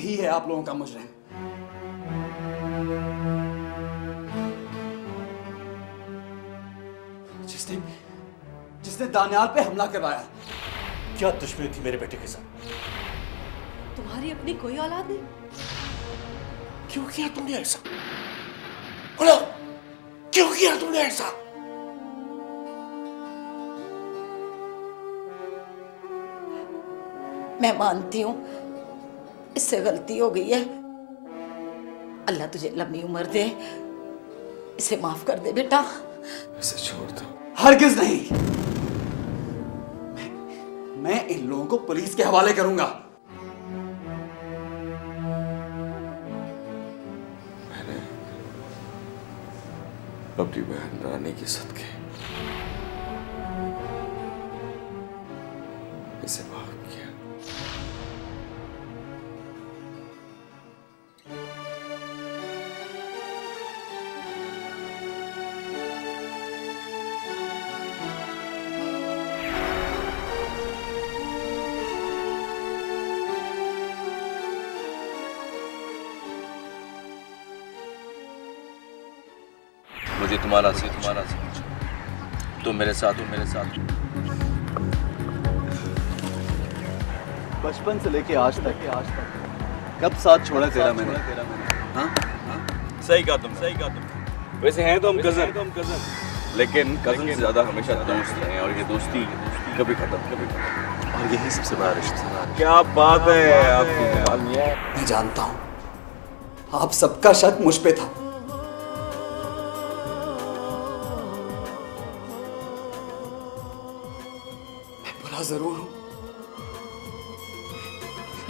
यही है आप लोगों का मुजरिम। जिसने जिसने दानियाल पे हमला करवाया। क्या दुश्मनी थी मेरे बेटे के साथ? तुम्हारी अपनी कोई औलाद नहीं? क्यों किया तुमने ऐसा? बोलो, क्यों किया तुमने ऐसा? मैं मानती हूं इससे गलती हो गई है। अल्लाह तुझे लंबी उम्र दे। इसे माफ कर दे बेटा। इसे छोड़ दो। हरगिज नहीं। मैं इन लोगों को पुलिस के हवाले करूंगा। मैंने अपनी बहन रानी के सदके इसे माफ किया। मुझे तुम्हारा तुम मेरे साथ बचपन से लेके आज तक कब साथ छोड़ा तेरा मैंने? हाँ? सही कहा तुम। वैसे हैं तो हम कजन, लेकिन कजन से ज्यादा हमेशा दोस्त हैं, और ये दोस्ती कभी खत्म। और यही सबसे बड़ा रिश्ता। क्या बात है आपकी। मैं जानता हूं आप सबका शक मुझ पे था। मैं बुरा जरूर हूं,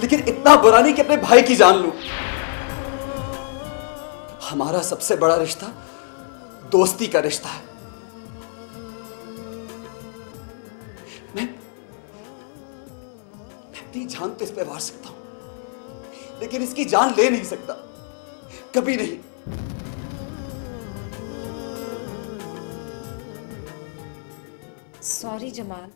लेकिन इतना बुरा नहीं कि अपने भाई की जान लूं। हमारा सबसे बड़ा रिश्ता दोस्ती का रिश्ता है। मैं अपनी जान तो इस पे वार सकता हूं, लेकिन इसकी जान ले नहीं सकता, कभी नहीं। सॉरी जमाल।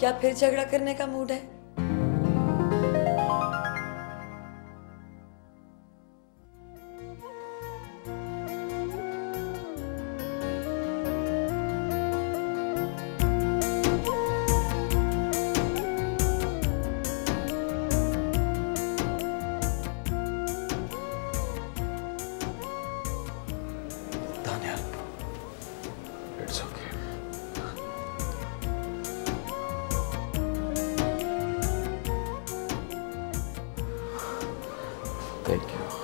क्या फिर झगड़ा करने का मूड है? Daniyal, it's okay. Thank you.